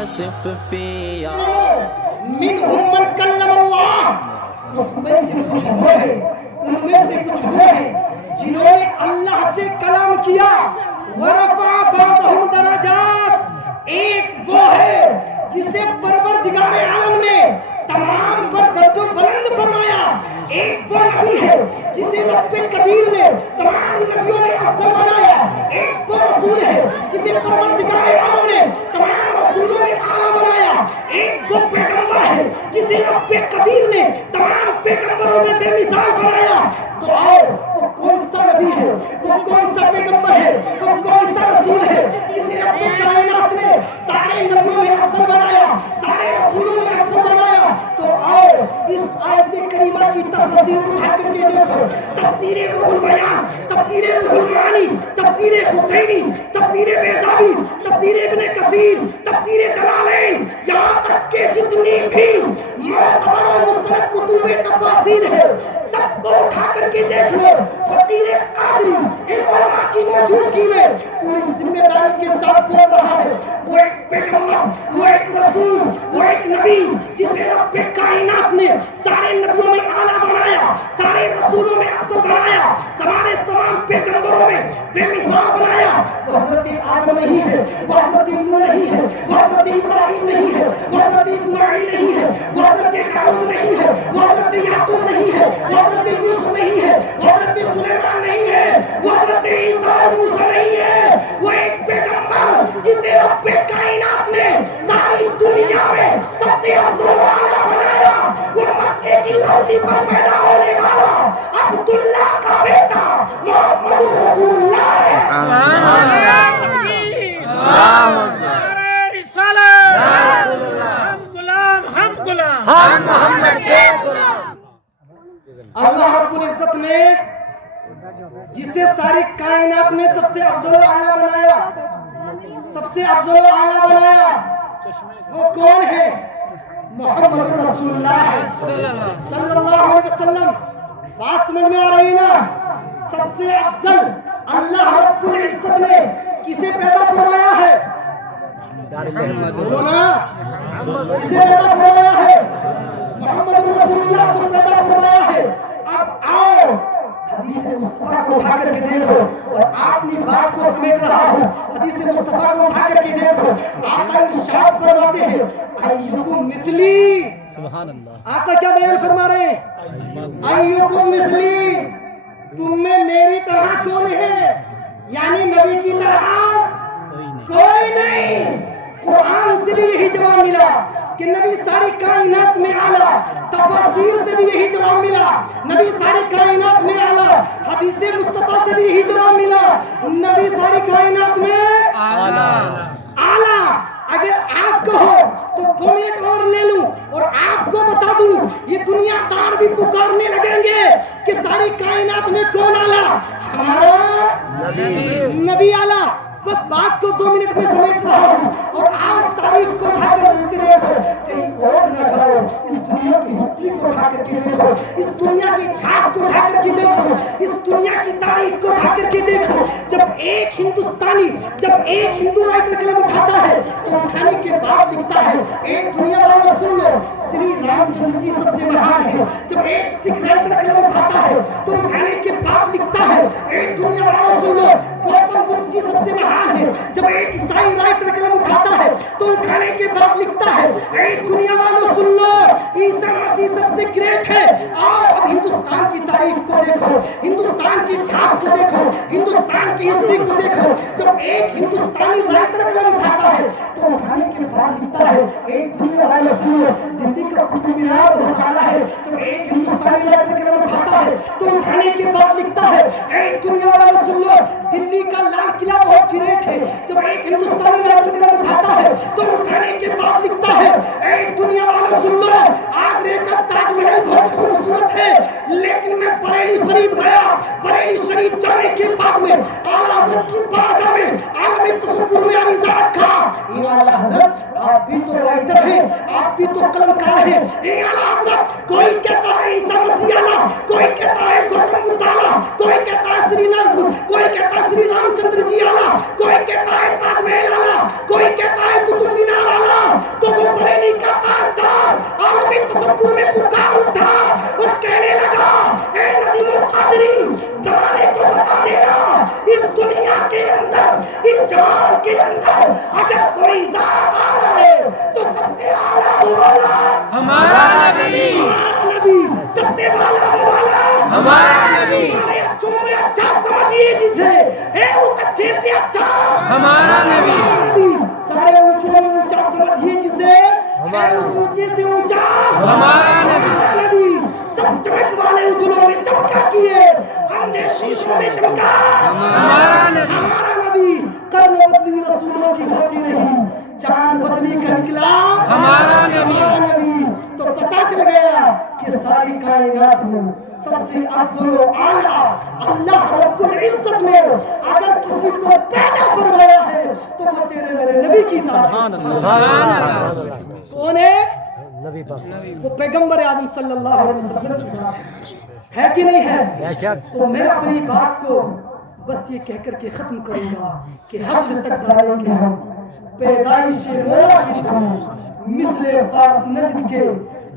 آصف پیا منہم من کلم اللہ، ان میں سے کچھ وہ ہیں جنہوں نے اللہ سے کلام کیا. ورفع بعضهم درجات، ایک وہ ہے جسے پروردگار عالم نے تمام پر درجوں بلند فرمایا. ایک وہ نبی ہے جسے رب قدیر نے تمام نبیوں نے افضل بنایا. ایک وہ رسول ہے جسے پروردگار عالم نے تمام رسولوں نے اعلیٰ بنایا. ایک وہ پیغمبر ہے جسے رب قدیر نے تمام پیغمبروں میں بے مثال بنایا. تو آؤ وہ کون سا نبی ہے، وہ کون سا پیغمبر ہے، وہ کون سا رسول ہے جسے رب کائنات نے سارے نبیوں میں افضل بنایا، سارے رسولوں میں افضل بنایا. تو آؤ اس آیت کریمہ کی تفسیر اٹھا کر کے دیکھو. تفسیر روح البیان، تفسیر روح المعانی، تفسیر حسینی، تفسیر بیضاوی، تفسیر ابن کثیر، تفسیر جلالین، یہاں تک کہ جتنی بھی معتبر و مستند کتب تفاسیر ہے سب کو اٹھا کر کے دیکھ لو. فقیر قادری ان علماء کی موجودگی میں پوری ذمہ داری کے ساتھ بول رہا ہے. وہ ایک پیغمبر، وہ ایک رسول، وہ ایک نبی جسے رب کائنات نے سارے نبیوں میں اعلیٰ بنایا، سارے رسولوں میں افضل بنایا، ہمارے تمام پیغمبروں میں بے مثال بنایا. وہ حضرت آدم نہیں ہے، وہ حضرت نوح نہیں ہے، وہ حضرت ابراہیم نہیں ہے، وہ حضرت اسماعیل نہیں ہے، وہ حضرت داؤد نہیں ہے، وہ حضرت یعقوب نہیں ہے، وہ حضرت یوسف نہیں ہے، وہ حضرت سلیمان نہیں ہے، وہ حضرت عیسیٰ اور موسیٰ نہیں ہے. وہ ایک پیغمبر جسے رب کائنات نے ساری دنیا میں سب سے افضل و اعلیٰ بنایا. وہ مکے کی دھرتی پر پیدا ہونے والا عبداللہ کا بیٹا محمد رسول اللہ ہے. اللہ رب العزت نے جسے ساری کائنات میں سب سے افضل و اعلیٰ بنایا، سب سے افضل و اعلیٰ بنایا، وہ کون ہے؟ محمد رسول اللہ صلی اللہ علیہ وسلم. بات سمجھ میں آ رہی نا؟ سب سے افضل اللہ رب العزت نے کسے پیدا فرمایا ہے؟ بولو نا، کسے پیدا فرمایا ہے؟ محمد رسول اللہ کو پیدا فرمایا ہے. اب آؤ حدیث مصطفیٰ کو اٹھا کر کے دیکھو، اور آپ اپنی بات کو سمیٹ رہا ہوں. حدیث مصطفیٰ کو اٹھا کر کے دیکھو. آقا ارشاد فرماتے ہیں ایکم مثلی. سبحان اللہ. آقا کیا بیان فرما رہے ہیں؟ ایکم مثلی، تم میں میری طرح کون ہے؟ یعنی نبی کی طرح کوئی نہیں. قرآن سے بھی یہی جواب ملا کہ نبی ساری کائنات میں اعلیٰ. تفاسیر سے بھی یہی جواب ملا، نبی ساری کائنات میں اعلیٰ. حدیث مصطفیٰ سے بھی یہی جواب ملا، نبی ساری کائنات میں اعلیٰ. اگر آپ کہو تو 2 منٹ اور لے لوں اور آپ کو بتا دوں یہ دنیا دار بھی پکارنے لگیں گے کہ ساری کائنات میں کون اعلیٰ؟ ہمارا نبی اعلیٰ. بس بات کو 2 منٹ میں سمیٹ رہا ہوں، اور آپ تاریخ کو اٹھا کر کے دیکھو، کہیں اور نہ جاؤ. اس دنیا کی ہسٹری کو اٹھا کر کے دیکھو، اس دنیا کی اتہاس کو اٹھا کر کے دیکھو، اس دنیا کی تاریخ کو اٹھا کر کے دیکھو. جب ایک ہندوستانی، جب ایک ہندو رائٹر قلم اٹھاتا ہے تو اٹھانے کے بعد لکھتا ہے ایک دنیا والا سن لو شری رام چندر جی سب سے مہان ہے. جب ایک سکھ رائٹر قلم اٹھاتا ہے تو اٹھانے کے بعد لکھتا ہے ایک دنیا والا سن لو گوتم بدھ جی سب سے مہان ہے. جب ایک عیسائی رائٹر قلم اٹھاتا ہے تو اٹھانے کے بعد لکھتا ہے ایک دنیا والوں سن لو عیسیٰ مسیح سب سے گریٹ ہے. آؤ اب ہندوستان کی تاریخ کو دیکھو، ہندوستان کی اتہاس کو دیکھو، ہندوستان کی ہسٹری کو دیکھو. جب ایک ہندوستانی رائٹر قلم اٹھاتا ہے تو اٹھانے کے بعد لکھتا ہے ایک دنیا والوں سن لو دلی کا قطب مینار بہت اعلیٰ ہے. جب ایک ہندوستانی رائٹر قلم اٹھاتا ہے تو اٹھانے کے بعد لکھتا ہے ایک دنیا والوں سن لو دلی کا لال قلعہ بہت گریٹ ہے. جب ایک ہندوستانی رائٹر قلم اٹھاتا ہے تو اٹھانے کے بعد لکھتا ہے ایک دنیا والوں سن لو آگرے کا تاج محل بہت خوبصورت ہے. لیکن میں بریلی شریف گیا، بریلی شریف جانے کے بعد میں اعلیٰ حضرت کی بارگاہ میں عالم تصور میں عریضہ رکھا، اے اعلیٰ حضرت آپ بھی تو رائٹر ہیں، آپ بھی تو قلمکار ہیں. اے اعلیٰ حضرت کوئی کہتا ہے عیسیٰ مسیح اعلیٰ، کوئی کہتا ہے گوتم بدھ اعلیٰ، کوئی کہتا ہے کوئی کہتا ہے شری رام چندر جی اعلیٰ، کوئی کہتا ہے تاج محل اعلیٰ، کوئی کہتا ہے قطب مینار اعلیٰ. جمال کے اندر اگر کوئی ذات آ رہے تو سب سے اعلیٰ وہ والا ہمارا نبی، ہمارا نبی، سب سے بالا وہ والا ہمارا نبی، سارے اچھوں میں اچھا سمجھیے جسے اے اس اچھے سے اچھا ہمارا نبی، نبی، سارے اونچوں میں اونچا سمجھیے جسے اے اس اونچے سے اونچا ہمارا نبی، نبی، سب چمک والے اجلوں میں چمکا کیے اندھے شیشوں میں چمکا ہمارا نبی، ہمارا نبی، قرن بدلی رسولوں کی ہوتی رہی، چاند بدلی کا نکلا ہمارا نبی، ہمارا نبی، تو پتہ چل گیا کہ ساری کائنات میں سب سے افضل و اعلیٰ اللہ رب العزت نے اگر کسی کو پیدا فرمایا ہے تو وہ تیرے میرے نبی کی ذات ہے۔ سبحان اللہ، کون ہے؟ وہ پیغمبر اعظم صلی اللہ علیہ وسلم کی ذات ہے کہ نہیں ہے؟ تو میں اپنی بات کو بس یہ کہہ کر کے ختم کروں گا کہ حشر تک ڈالیں گے ہم پیدائش مولا کی طرح مثل فارس نجد کے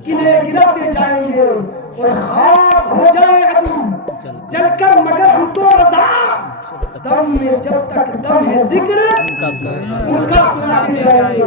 قلعے گراتے جائیں گے اور خاک ہو جائیں عدو جل کر مگر ہم تو رضا دم میں جب تک دم ہے ذکر ان کا سناتے جائیں گے۔